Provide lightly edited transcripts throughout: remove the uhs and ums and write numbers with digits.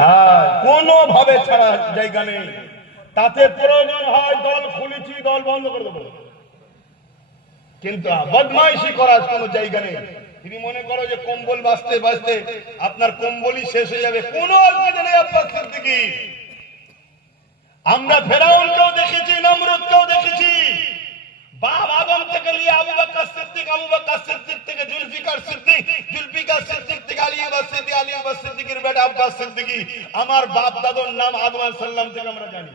হ্যাঁ, কোনোভাবে ছাড়া জায়গা নেই। তাতে প্রয়োজন হয় দল খুলেছি, দল বন্ধ করে দেবো, কিন্তু বদমাইশি করার কোনো জায়গা নেই। তুমি মনে করো যে কম্বল বাঁচতে বাঁচতে আপনার কম্বলই শেষ হয়ে যাবে, কোনো অসুবিধা নেই। আব্বাস সিদ্দিকী, আমরা ফেরাউনকেও দেখেছি, নমরুদকেও দেখেছি। বাপ আদম থেকে নিয়ে আবু বকর সিদ্দিক, আবু বকর সিদ্দিক থেকে জুলফিকার সিদ্দিক, জুলফিকার সিদ্দিক থেকে আলী আব্বাস সিদ্দিক, আলী আব্বাস সিদ্দিকের বেটা আব্বাস সিদ্দিকী। আমার বাপ দাদুর নাম আদম আলাইহিস সালাম থেকে আমরা জানি।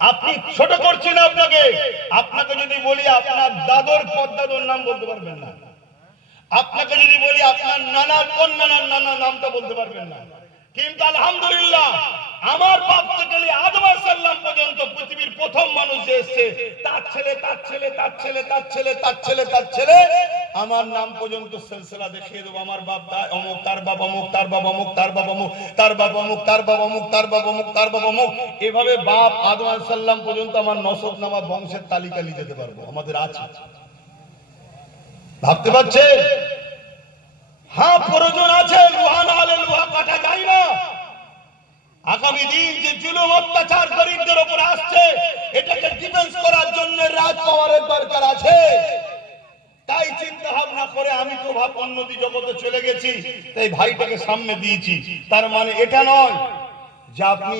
আপনি ছোট করছি না আপনাকে, আপনাকে যদি বলি আপনার দাদুর পদ্দাদুর নাম বলতে পারবেন না, আপনাকে যদি বলি আপনার নানার কোন নানার নানার নামটা বলতে পারবেন না। কিন্তু আলহামদুলিল্লাহ আমার বাপ থেকে আদম আলাইহিস সালাম পর্যন্ত পৃথিবীর প্রথম মানুষ যে এসেছে, তার ছেলে তার ছেলে তার ছেলে তার ছেলে তার ছেলে তার ছেলে, আমার নাম পর্যন্ত সিলসিলা দেখিয়ে দেবো। আমার বাপ অমুক, তার বাবা অমুক, তার বাবা অমুক, তার বাবা অমুক, তার বাবা অমুক, তার বাবা অমুক, তার বাবা অমুক, তার বাবা অমুক, এভাবে বাপ আদম আলাইহিস সালাম পর্যন্ত আমার নসবনামা বংশের তালিকা নিয়ে যেতে পারবো, আমাদের আছে। ভাবতে পারছে? হ্যাঁ, প্রয়োজন আছে, লোহা না হলে লোহা কাটা যায় না। আগামী দিন যে জুলুম অত্যাচার গরিবদের উপর আসছে, এটাকে ডিফেন্স করার জন্য রাজ পাওয়ারের দরকার আছে। তাই চিন্তা ভাবনা করে আমি তো অন্যদি জগতে চলে গেছি, তাই ভাইটাকে সামনে দিয়েছি। তার মানে এটা নয় যে আপনি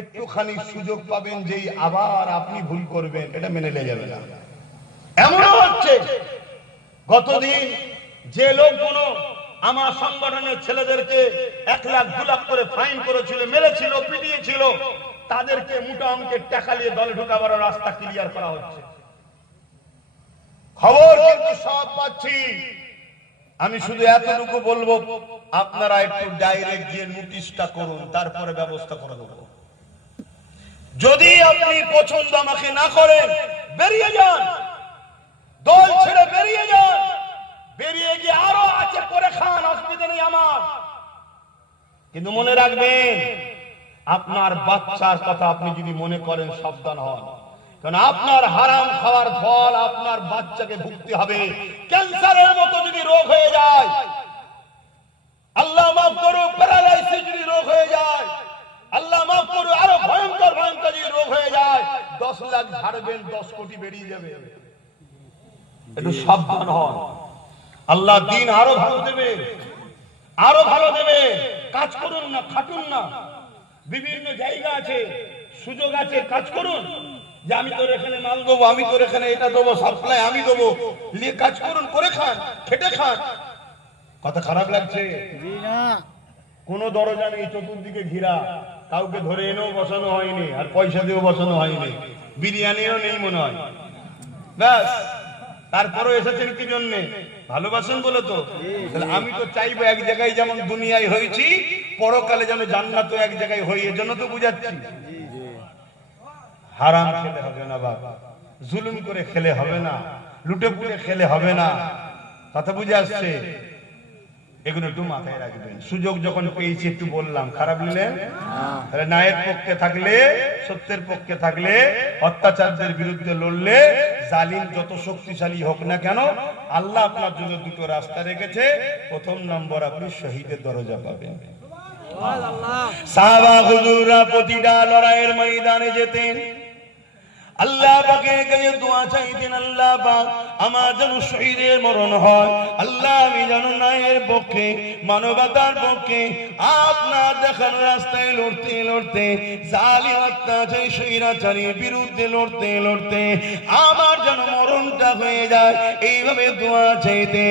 একটুখানি সুযোগ পাবেন যেই আবার আপনি ভুল করবেন, এটা মেনে নেওয়া যাবে না। এমনও হচ্ছে গতদিন যে লোকগুলো আমার সংগঠনের ছেলেদেরকে 1 লাখ 2 লাখ করে ফাইন করেছিল, মেরেছিল, পিটিয়েছিল, তাদেরকে মোটা অঙ্কের টাকা নিয়ে দলে ঢোকাবার রাস্তা ক্লিয়ার করা হচ্ছে। খবর কিন্তু সব পাচ্ছি। আমি শুধু এতটুকু বলবো, আপনারা একটু ডাইরেক্ট গিয়ে নোটিশটা করুন, তারপরে ব্যবস্থা করে দেবো। যদি আপনি পছন্দ আমাকে না করেন, বেরিয়ে যান, দল ছেড়ে বেরিয়ে যান, বেরিয়ে গিয়ে আরো আছে করে খান, অসুবিধা নেই আমার। কিন্তু মনে রাখবেন, আপনার বাচ্চার কথা আপনি যদি মনে করেন, সাবধান হন, কারণ আপনার হারাম খাওয়ার ফল আপনার বাচ্চাকে ভুগতে হবে। ক্যান্সারের মতো যদি রোগ হয়ে যায়, আল্লাহ মাফ করুক, প্যারালাইসিস যদি রোগ হয়ে যায়, আল্লাহ মাফ করুক, আরো ভয়ঙ্কর ভয়ঙ্কর যদি রোগ হয়ে যায়, 10 লাখ ঝাড়বেন, 10 কোটি বেরিয়ে যাবে। একটু সাবধান হন, আল্লাহ দিন আরো ভালো দেবে, আরো ভালো দেবে। কাজ করুন না, খাটুন না, বিভিন্ন জায়গা আছে, সুযোগ আছে, কাজ করুন। যে আমি তোর এখানে মাল দেবো, আমি তোর এখানে এটা দেবো, সাপ্লাই আমি দেবো, নিয়ে কাজ করুন, করে খান, খেটে খান। কথা খারাপ লাগছে? কোন দরজা নেই, চতুর্দিকে ঘিরা, কাউকে ধরে এনেও বসানো হয়নি, আর পয়সা দিয়েও বসানো হয়নি, বিরিয়ানিও নেই মনে হয়। ব্যাস, তারপরও এসেছেন কি জন্যে? ভালোবাসেন বলে তো। আমি তো চাইবো এক জায়গায় যেমন দুনিয়ায় হয়েছি, পরকালে যেন জান্নাত এক জায়গায় হই, এজন্য তো বুঝাচ্ছি। হারাম খেলে হবে না বাবা, জুলুম করে খেলে হবে না, লুটে পুটে খেলে হবে না। কথা বুঝে আসছে? এগুলো একটু মাথায় রাখবেন। সুযোগ যখন পেয়েছি একটু বললাম, খারাপ নিলেন? তাহলে ন্যায়ের পক্ষে থাকলে, সত্যের পক্ষে থাকলে, অত্যাচারদের বিরুদ্ধে লড়লে, জালিম যত শক্তিশালী হোক না কেন, আল্লাহ আপনার জন্য দুটো রাস্তা রেখেছে। প্রথম নম্বর, আপনি শহীদের দরজা পাবেন। সাহাবা হুজুররা প্রতিটা লড়াইয়ের ময়দানে যেতেন, আল্লাহ পাকের কাছে দোয়া চাইতেন, আল্লাহ পাক আমার যেন শহীদের মরণ হয়, আল্লাহ আমি যেন ন্যায়ের পক্ষে, মানবতার পক্ষে, আপনার দেখানো রাস্তায় লড়তে লড়তে, জালিম অত্যাচারী স্বৈরাচারীর বিরুদ্ধে লড়তে লড়তে আমার যেন মরণটা হয়ে যায়, এইভাবে দোয়া চাইতে।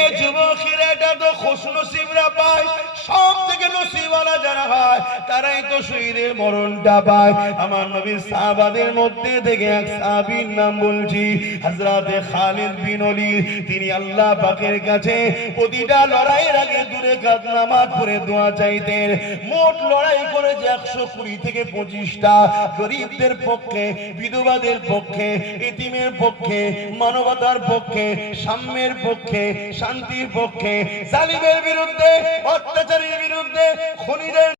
এ যুবকেরা, এটা তো খুশনসিবরা পায়, সব থেকে নসিবওয়ালা যারা হয় তারাই তো শহীদের মরণটা পায়। আমার নবীর সাহাবাদের মধ্যে থেকে এক সাহাবীর নাম বলছি, হযরতে খালিদ বিন ওলীদ। তিনি আল্লাহ পাকের কাছে প্রতিটা লড়াইয়ের আগে দূরে কাত নামাজ পড়ে দোয়া চাইতেন। মোট লড়াই করেছে 120 থেকে 25টা, গরিবদের পক্ষে, বিধবাদের পক্ষে, এতিমের পক্ষে, মানবতার পক্ষে, সাম্যের পক্ষে, শান্তির পক্ষে, জালিমের বিরুদ্ধে, অত্যাচারীর বিরুদ্ধে, খুনিদের